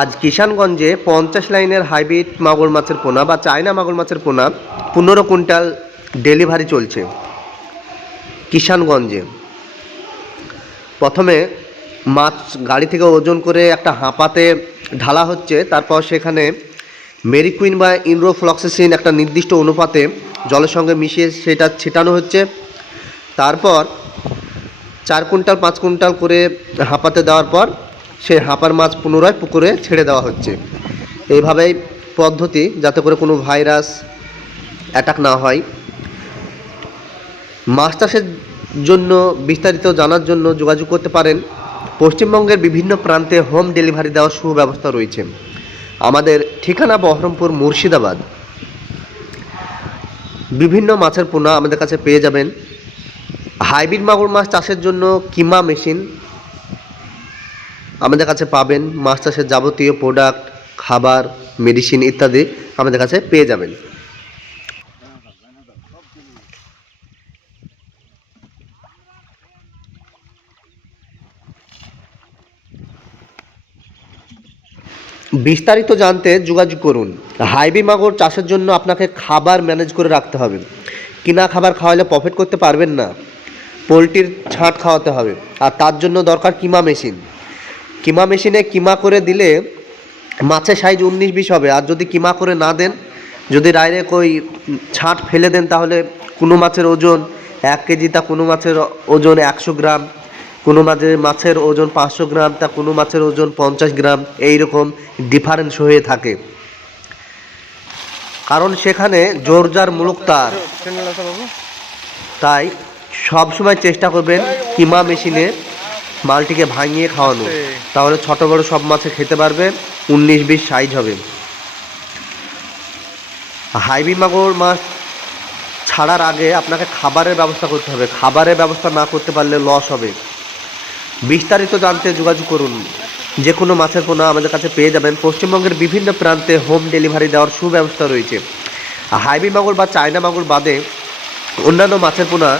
আজ কিষানগঞ্জে 50 লাইনের হাইব্রিড মাগুর মাছের পোনা বা চায়না মাগুর মাছের পোনা 15 কুইন্টাল ডেলিভারি চলছে কিষানগঞ্জে। প্রথমে মাছ গাড়ি থেকে ওজন করে একটা হাঁপাতে ঢালা হচ্ছে, তারপর সেখানে মেরিকুইন বা ইনরোফ্লক্সেসিন একটা নির্দিষ্ট অনুপাতে জলের সঙ্গে মিশিয়ে সেটা ছিটানো হচ্ছে। তারপর 4 কুইন্টাল 5 কুইন্টাল করে হাঁপাতে দেওয়ার পর সেই হাঁপার মাছ পুনরায় পুকুরে ছেড়ে দেওয়া হচ্ছে। এইভাবেই পদ্ধতি, যাতে করে কোনো ভাইরাস অ্যাটাক না হয়। মাছ চাষের জন্য বিস্তারিত জানার জন্য যোগাযোগ করতে পারেন। পশ্চিমবঙ্গের বিভিন্ন প্রান্তে হোম ডেলিভারি দেওয়ার সুব্যবস্থা রয়েছে। আমাদের ঠিকানা বহরমপুর মুর্শিদাবাদ। বিভিন্ন মাছের পোনা আমাদের কাছে পেয়ে যাবেন। হাইব্রিড মাগুর মাছ চাষের জন্য কিমা মেশিন আমাদের কাছে পাবেন। মাছ চাষের যাবতীয় প্রোডাক্ট, খাবার, মেডিসিন ইত্যাদি আমাদের কাছে পেয়ে যাবেন। বিস্তারিত জানতে যোগাযোগ করুন। হাইব্রিড মাগুর চাষের জন্য আপনাকে খাবার ম্যানেজ করে রাখতে হবে। কিনা খাবার খাওয়ালে প্রফিট করতে পারবেন না। পোলট্রির ছাঁট খাওয়াতে হবে, আর তার জন্য দরকার কিমা মেশিন। কিমা মেশিনে কিমা করে দিলে মাছের সাইজ 19-20 হবে। আর যদি কিমা করে না দেন, যদি ডাইরেক্ট ওই ছাঁট ফেলে দেন, তাহলে কোনো মাছের ওজন 1 কেজি, তা কোনো মাছের ওজন 100 গ্রাম, কোনো মাছের ওজন 500 গ্রাম, তা কোনো মাছের ওজন 50 গ্রাম, এই রকম ডিফারেন্স হয়ে থাকে। কারণ সেখানে জোরজার মুলুক তার। তাই সবসময় চেষ্টা করবেন কিমা মেশিনে মালটিকে ভাঙিয়ে খাওয়ানো, তাহলে ছোট বড় সব মাছে খেতে পারবে, 19-20 সাইজ হবে। হাইব্রিড মাগুর মাছ ছাড়ার আগে আপনাকে খাবারের ব্যবস্থা করতে হবে। খাবারের ব্যবস্থা না করতে পারলে লস হবে। বিস্তারিত জানতে যোগাযোগ করুন। যে কোনো মাছের পোনা আমাদের কাছে পেয়ে যাবেন। পশ্চিমবঙ্গের বিভিন্ন প্রান্তে হোম ডেলিভারি দেওয়ার সুব্যবস্থা রয়েছে। হাইব্রিড মাগুর বা চায়না মাগুর বাদে অন্যান্য মাছের পোনা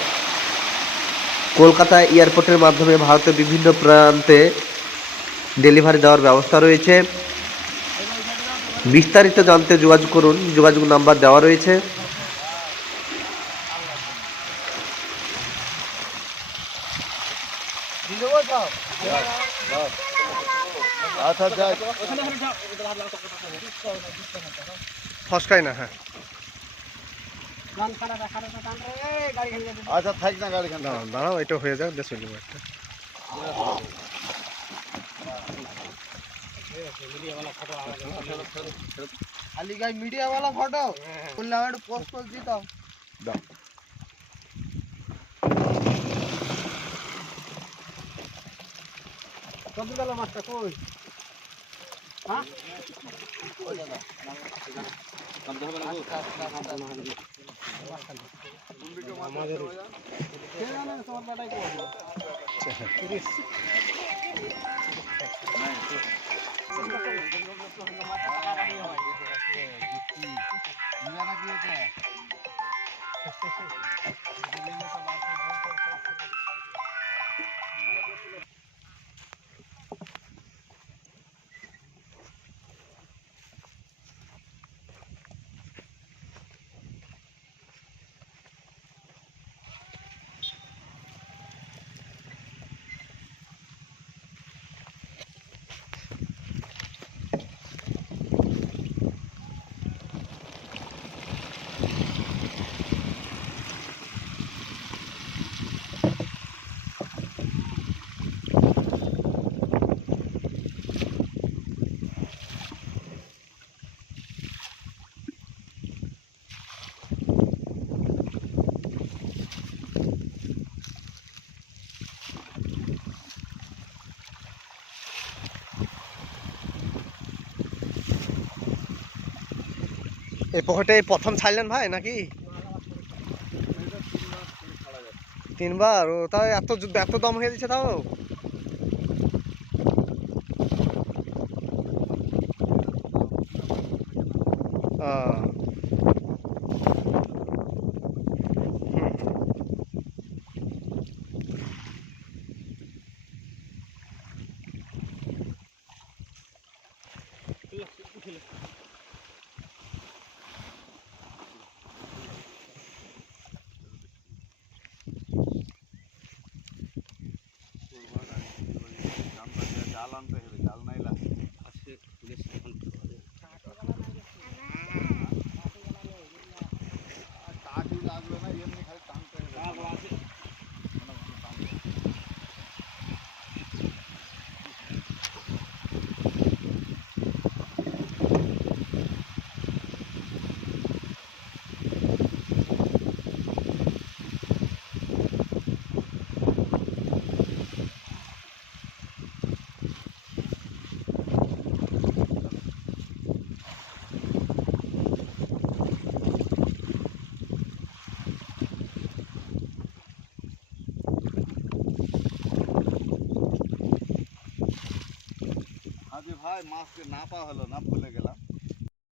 কলকাতা এয়ারপোর্টের মাধ্যমে ভারতের বিভিন্ন প্রান্তে ডেলিভারি দেওয়ার ব্যবস্থা রয়েছে। বিস্তারিত জানতে যোগাযোগ করুন। যোগাযোগ নাম্বার দেওয়া রয়েছে। ফসকাই না, হ্যাঁ আচ্ছা থাক না, গাড়ি দাঁড়াও, এটা হয়ে যাক, বেশ হয়ে একটা। खाली गाय मीडिया वाला फोटो फुल लावड पोस्ट कर दी तो দাও। कब गला मास्टर कोई हां कोई दादा कब दो बना আমাদের কে জানে তোমার বাটাই কো এই পুকুরটাই প্রথম ছাড়লেন ভাই নাকি? 3বার? ও তাও এত দম হয়ে দিচ্ছে তাও। ভাই মাছকে না পাওয়া হলো না, ভুলে গেলাম।